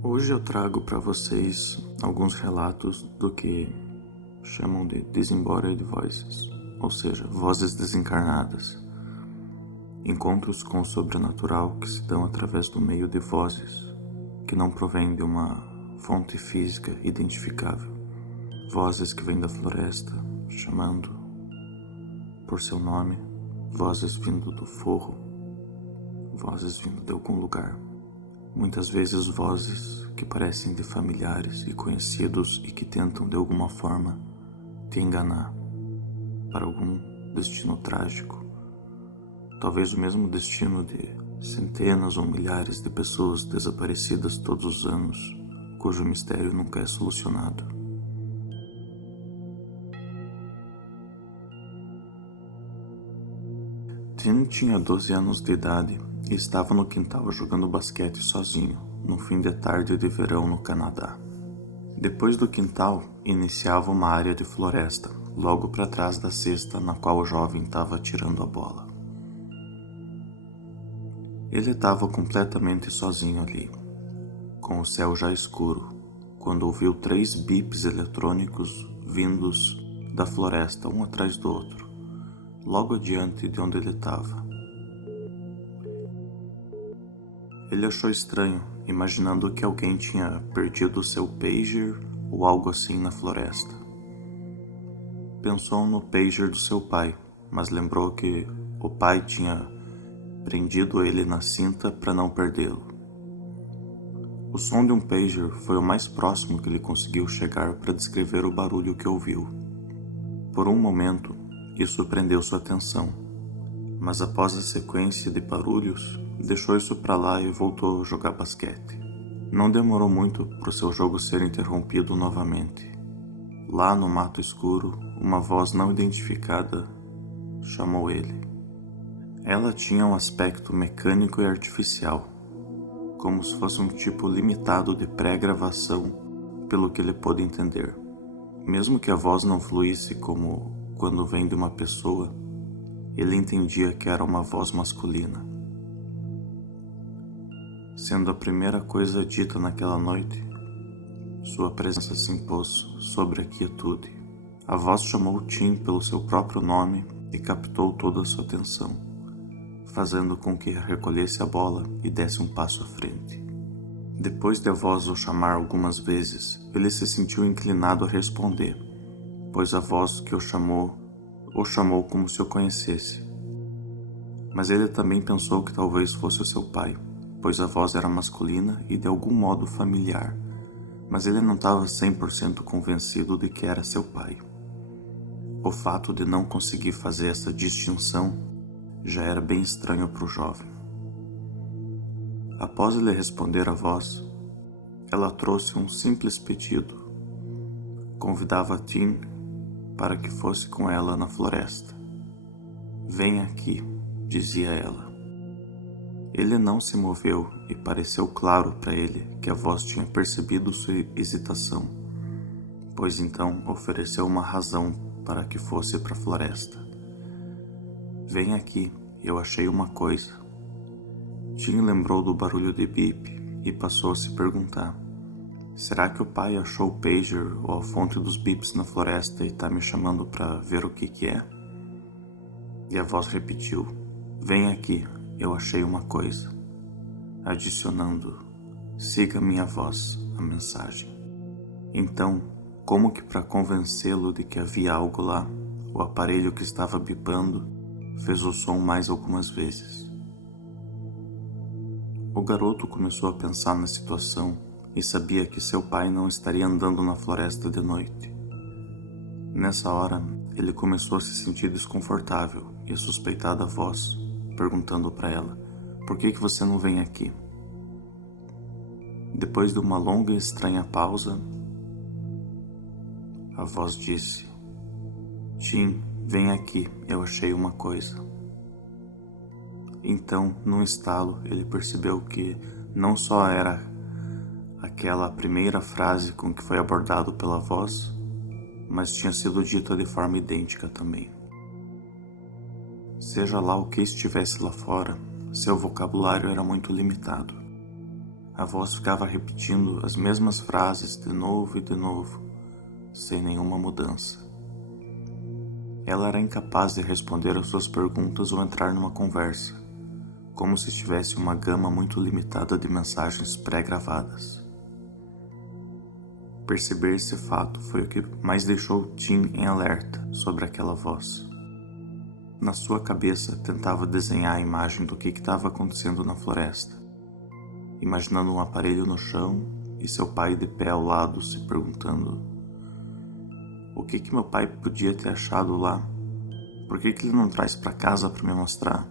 Hoje eu trago para vocês alguns relatos do que chamam de Disembodied Voices, ou seja, vozes desencarnadas. Encontros com o sobrenatural que se dão através do meio de vozes, que não provêm de uma fonte física identificável. Vozes que vêm da floresta, chamando por seu nome, vozes vindo do forro, vozes vindo de algum lugar. Muitas vezes vozes que parecem de familiares e conhecidos e que tentam de alguma forma te enganar para algum destino trágico. Talvez o mesmo destino de centenas ou milhares de pessoas desaparecidas todos os anos, cujo mistério nunca é solucionado. Tim tinha 12 anos de idade e estava no quintal jogando basquete sozinho, no fim de tarde de verão no Canadá. Depois do quintal, iniciava uma área de floresta, logo para trás da cesta na qual o jovem estava atirando a bola. Ele estava completamente sozinho ali, com o céu já escuro, quando ouviu 3 bips eletrônicos vindos da floresta, um atrás do outro, logo adiante de onde ele estava. Ele achou estranho, imaginando que alguém tinha perdido seu pager ou algo assim na floresta. Pensou no pager do seu pai, mas lembrou que o pai tinha prendido ele na cinta para não perdê-lo. O som de um pager foi o mais próximo que ele conseguiu chegar para descrever o barulho que ouviu. Por um momento, isso prendeu sua atenção, mas após a sequência de barulhos, deixou isso para lá e voltou a jogar basquete. Não demorou muito para o seu jogo ser interrompido novamente. Lá no mato escuro, uma voz não identificada chamou ele. Ela tinha um aspecto mecânico e artificial, como se fosse um tipo limitado de pré-gravação, pelo que ele pôde entender. Mesmo que a voz não fluísse como quando vem de uma pessoa, ele entendia que era uma voz masculina. Sendo a primeira coisa dita naquela noite, sua presença se impôs sobre a quietude. A voz chamou Tim pelo seu próprio nome e captou toda a sua atenção, fazendo com que recolhesse a bola e desse um passo à frente. Depois de a voz o chamar algumas vezes, ele se sentiu inclinado a responder, pois a voz que o chamou como se o conhecesse. Mas ele também pensou que talvez fosse o seu pai, pois a voz era masculina e de algum modo familiar, mas ele não estava 100% convencido de que era seu pai. O fato de não conseguir fazer essa distinção já era bem estranho para o jovem. Após ele responder à voz, ela trouxe um simples pedido. Convidava Tim para que fosse com ela na floresta. "Vem aqui", dizia ela. Ele não se moveu e pareceu claro para ele que a voz tinha percebido sua hesitação, pois então ofereceu uma razão para que fosse para a floresta. "Vem aqui, eu achei uma coisa." Tim lembrou do barulho de bip e passou a se perguntar: será que o pai achou o pager ou a fonte dos bips na floresta e está me chamando para ver o que é? E a voz repetiu: "Vem aqui, eu achei uma coisa", adicionando: "Siga minha voz", a mensagem. Então, como que para convencê-lo de que havia algo lá, o aparelho que estava bipando fez o som mais algumas vezes. O garoto começou a pensar na situação e sabia que seu pai não estaria andando na floresta de noite. Nessa hora, ele começou a se sentir desconfortável e a suspeitar da voz, perguntando para ela: "Por que você não vem aqui?" Depois de uma longa e estranha pausa, a voz disse: "Tim, vem aqui, eu achei uma coisa." Então, num estalo, ele percebeu que não só era aquela primeira frase com que foi abordado pela voz, mas tinha sido dita de forma idêntica também. Seja lá o que estivesse lá fora, seu vocabulário era muito limitado. A voz ficava repetindo as mesmas frases de novo e de novo, sem nenhuma mudança. Ela era incapaz de responder às suas perguntas ou entrar numa conversa, como se tivesse uma gama muito limitada de mensagens pré-gravadas. Perceber esse fato foi o que mais deixou Tim em alerta sobre aquela voz. Na sua cabeça, tentava desenhar a imagem do que estava acontecendo na floresta, imaginando um aparelho no chão e seu pai de pé ao lado, se perguntando: o que meu pai podia ter achado lá? Por que ele não traz para casa para me mostrar?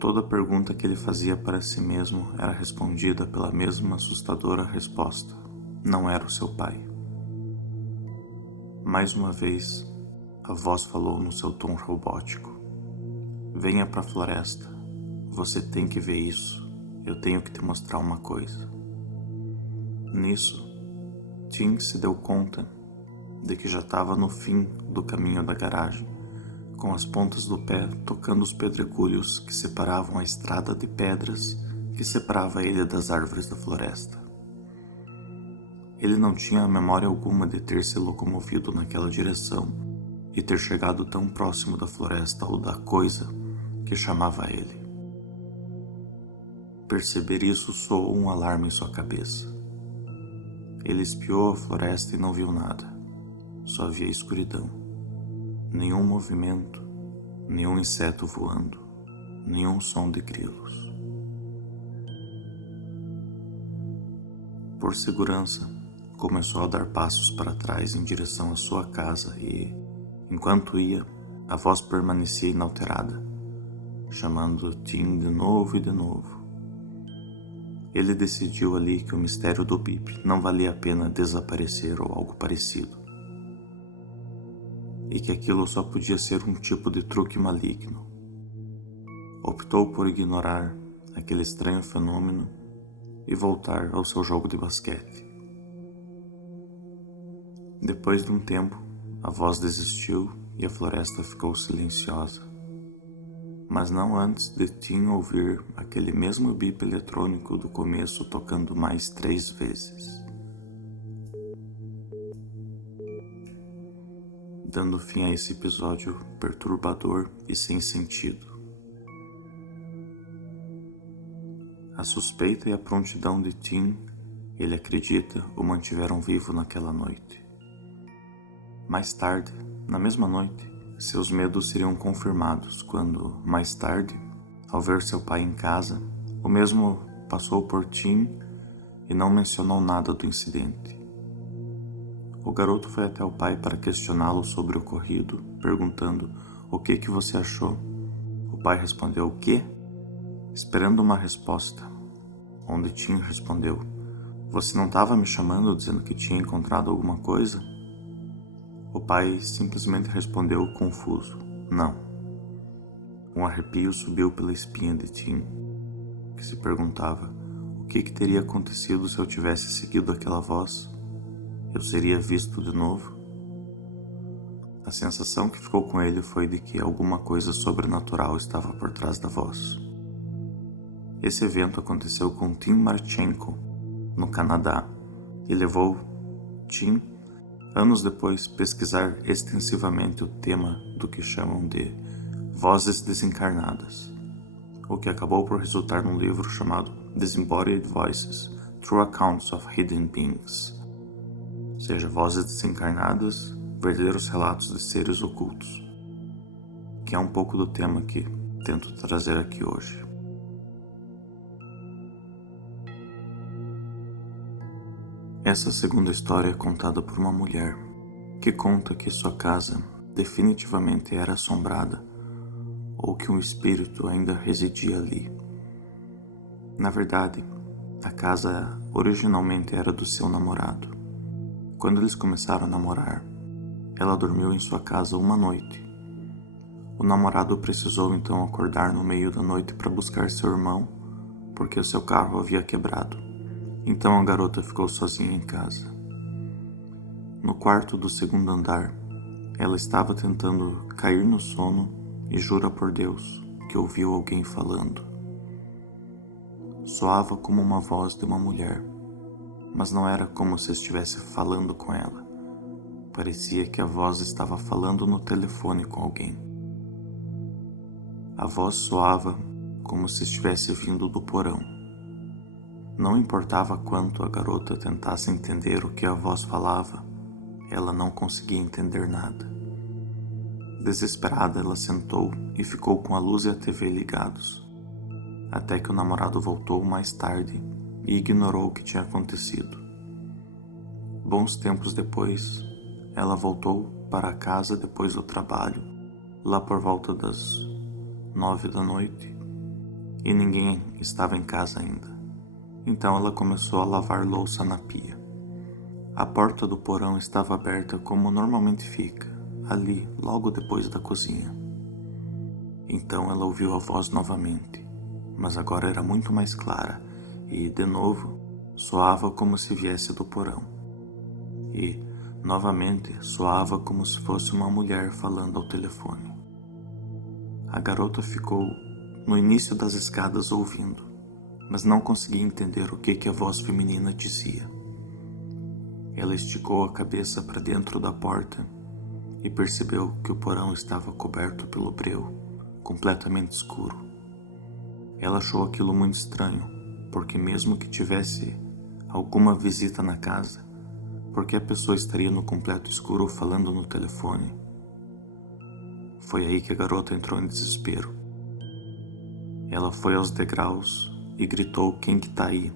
Toda pergunta que ele fazia para si mesmo era respondida pela mesma assustadora resposta: não era o seu pai. Mais uma vez, a voz falou no seu tom robótico: venha para a floresta. Você tem que ver isso. Eu tenho que te mostrar uma coisa. Nisso, Tim se deu conta de que já estava no fim do caminho da garagem, com as pontas do pé tocando os pedregulhos que separavam a estrada de pedras que separava ele das árvores da floresta. Ele não tinha memória alguma de ter se locomovido naquela direção e ter chegado tão próximo da floresta ou da coisa que chamava ele. Perceber isso soou um alarme em sua cabeça. Ele espiou a floresta e não viu nada. Só havia escuridão. Nenhum movimento, nenhum inseto voando, nenhum som de grilos. Por segurança, começou a dar passos para trás em direção à sua casa e, enquanto ia, a voz permanecia inalterada, chamando Tim de novo e de novo. Ele decidiu ali que o mistério do bip não valia a pena desaparecer ou algo parecido, e que aquilo só podia ser um tipo de truque maligno. Optou por ignorar aquele estranho fenômeno e voltar ao seu jogo de basquete. Depois de um tempo, a voz desistiu e a floresta ficou silenciosa. Mas não antes de Tim ouvir aquele mesmo bip eletrônico do começo tocando mais 3 vezes. Dando fim a esse episódio perturbador e sem sentido. A suspeita e a prontidão de Tim, ele acredita, o mantiveram vivo naquela noite. Mais tarde, na mesma noite, seus medos seriam confirmados quando, mais tarde, ao ver seu pai em casa, o mesmo passou por Tim e não mencionou nada do incidente. O garoto foi até o pai para questioná-lo sobre o ocorrido, perguntando: o que você achou? O pai respondeu: o quê? Esperando uma resposta, onde Tim respondeu: você não estava me chamando dizendo que tinha encontrado alguma coisa? O pai simplesmente respondeu confuso: não. Um arrepio subiu pela espinha de Tim, que se perguntava o que teria acontecido se eu tivesse seguido aquela voz. Eu seria visto de novo? A sensação que ficou com ele foi de que alguma coisa sobrenatural estava por trás da voz. Esse evento aconteceu com Tim Marchenko, no Canadá, e levou Tim, anos depois, pesquisar extensivamente o tema do que chamam de vozes desencarnadas, o que acabou por resultar num livro chamado Disembodied Voices, True Accounts of Hidden Beings, ou seja, vozes desencarnadas, verdadeiros relatos de seres ocultos, que é um pouco do tema que tento trazer aqui hoje. Essa segunda história é contada por uma mulher que conta que sua casa definitivamente era assombrada ou que um espírito ainda residia ali. Na verdade, a casa originalmente era do seu namorado. Quando eles começaram a namorar, ela dormiu em sua casa uma noite. O namorado precisou então acordar no meio da noite para buscar seu irmão, porque o seu carro havia quebrado. Então a garota ficou sozinha em casa. No quarto do segundo andar, ela estava tentando cair no sono e jura por Deus que ouviu alguém falando: Soava como uma voz de uma mulher, mas não era como se estivesse falando com ela. Parecia que a voz estava falando no telefone com alguém. A voz soava como se estivesse vindo do porão. Não importava quanto a garota tentasse entender o que a voz falava, ela não conseguia entender nada. Desesperada, ela sentou e ficou com a luz e a TV ligados, até que o namorado voltou mais tarde e ignorou o que tinha acontecido. Bons tempos depois, ela voltou para casa depois do trabalho, lá por volta das 9 da noite, e ninguém estava em casa ainda. Então ela começou a lavar louça na pia. A porta do porão estava aberta como normalmente fica, ali, logo depois da cozinha. Então ela ouviu a voz novamente, mas agora era muito mais clara e, de novo, soava como se viesse do porão. E, novamente, soava como se fosse uma mulher falando ao telefone. A garota ficou no início das escadas ouvindo, mas não conseguia entender o que a voz feminina dizia. Ela esticou a cabeça para dentro da porta e percebeu que o porão estava coberto pelo breu, completamente escuro. Ela achou aquilo muito estranho, porque mesmo que tivesse alguma visita na casa, por que a pessoa estaria no completo escuro falando no telefone? Foi aí que a garota entrou em desespero. Ela foi aos degraus e gritou: "Quem que tá aí?"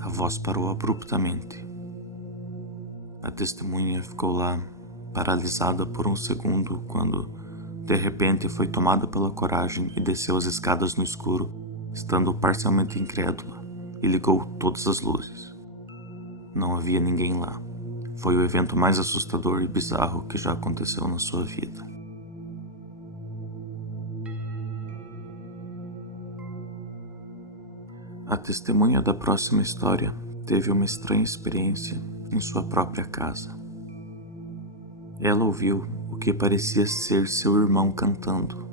A voz parou abruptamente. A testemunha ficou lá, paralisada por um segundo, quando, de repente, foi tomada pela coragem e desceu as escadas no escuro, estando parcialmente incrédula, e ligou todas as luzes. Não havia ninguém lá. Foi o evento mais assustador e bizarro que já aconteceu na sua vida. A testemunha da próxima história teve uma estranha experiência em sua própria casa. Ela ouviu o que parecia ser seu irmão cantando.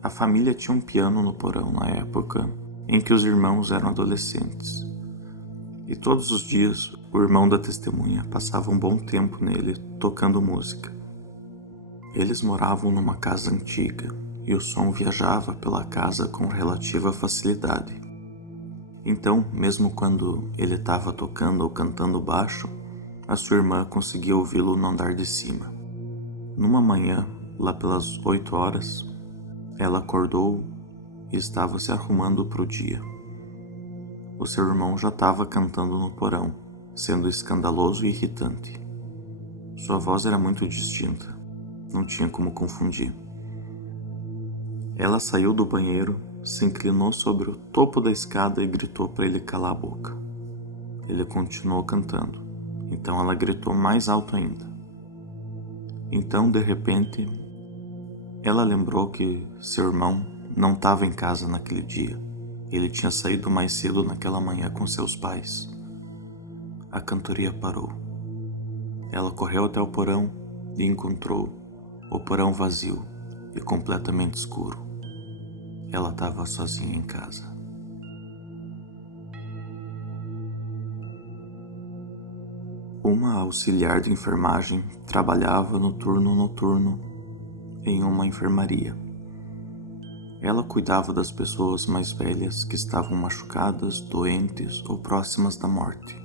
A família tinha um piano no porão na época em que os irmãos eram adolescentes. E todos os dias o irmão da testemunha passava um bom tempo nele tocando música. Eles moravam numa casa antiga e o som viajava pela casa com relativa facilidade. Então, mesmo quando ele estava tocando ou cantando baixo, a sua irmã conseguia ouvi-lo no andar de cima. Numa manhã, lá pelas 8 horas, ela acordou e estava se arrumando para o dia. O seu irmão já estava cantando no porão, sendo escandaloso e irritante. Sua voz era muito distinta, não tinha como confundir. Ela saiu do banheiro, se inclinou sobre o topo da escada e gritou para ele calar a boca. Ele continuou cantando, então ela gritou mais alto ainda. Então, de repente, ela lembrou que seu irmão não estava em casa naquele dia. Ele tinha saído mais cedo naquela manhã com seus pais. A cantoria parou. Ela correu até o porão e encontrou o porão vazio e completamente escuro. Ela estava sozinha em casa. Uma auxiliar de enfermagem trabalhava no turno noturno em uma enfermaria. Ela cuidava das pessoas mais velhas que estavam machucadas, doentes ou próximas da morte.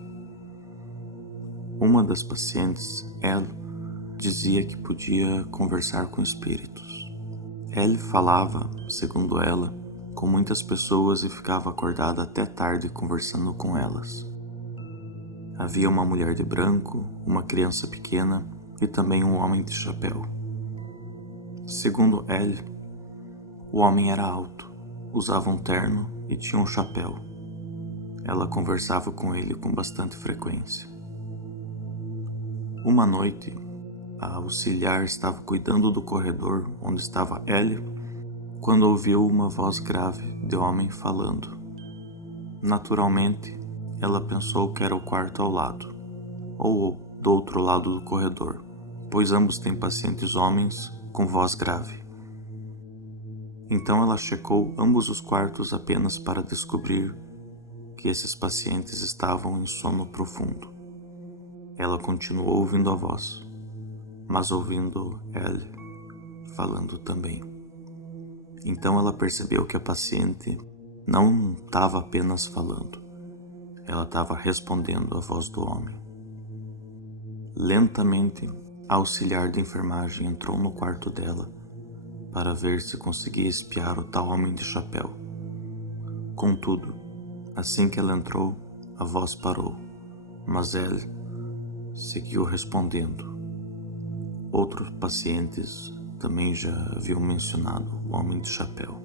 Uma das pacientes, Elle, dizia que podia conversar com espíritos. Elle falava, segundo ela, com muitas pessoas e ficava acordada até tarde conversando com elas. Havia uma mulher de branco, uma criança pequena e também um homem de chapéu. Segundo Elle, o homem era alto, usava um terno e tinha um chapéu. Ela conversava com ele com bastante frequência. Uma noite, a auxiliar estava cuidando do corredor onde estava Elle quando ouviu uma voz grave de homem falando. Naturalmente, ela pensou que era o quarto ao lado, ou do outro lado do corredor, pois ambos têm pacientes homens com voz grave. Então ela checou ambos os quartos apenas para descobrir que esses pacientes estavam em sono profundo. Ela continuou ouvindo a voz, mas ouvindo ele falando também. Então ela percebeu que a paciente não estava apenas falando, ela estava respondendo à voz do homem. Lentamente, a auxiliar de enfermagem entrou no quarto dela para ver se conseguia espiar o tal homem de chapéu. Contudo, assim que ela entrou, a voz parou, mas ele seguiu respondendo. Outros pacientes também já haviam mencionado o homem de chapéu.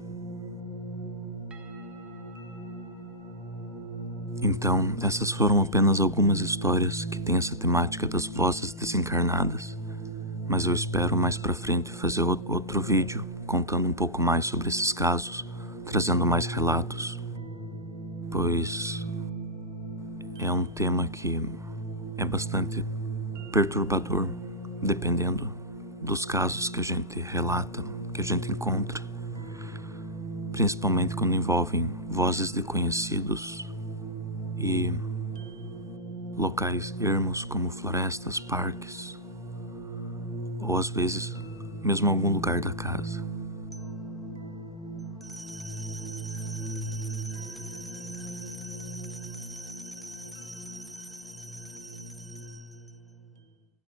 Então, essas foram apenas algumas histórias que têm essa temática das vozes desencarnadas, mas eu espero mais pra frente fazer outro vídeo contando um pouco mais sobre esses casos, trazendo mais relatos, pois é um tema que é bastante perturbador, dependendo dos casos que a gente relata, que a gente encontra, principalmente quando envolvem vozes de conhecidos e locais ermos como florestas, parques, ou às vezes mesmo algum lugar da casa.